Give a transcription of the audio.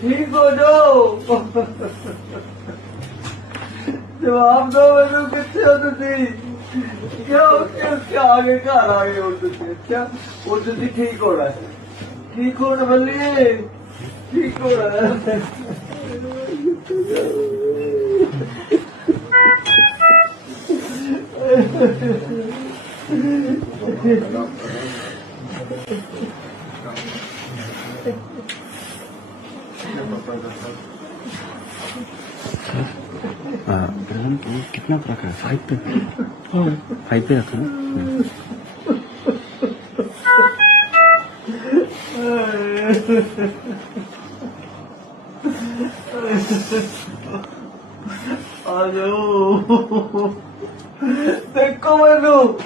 ठीक हो जाओ। जवाब दो मैनू कितने क्या उसके आगे घर आ गए हो तुम क्या अच्छा? ठीक होना है। ठीक होना बल्ले? ठीक होना है। ब्रह्म को कितना हाँ, रखा है फाइव पे फाइव पे रखा है ਆ ¡Te cómelo!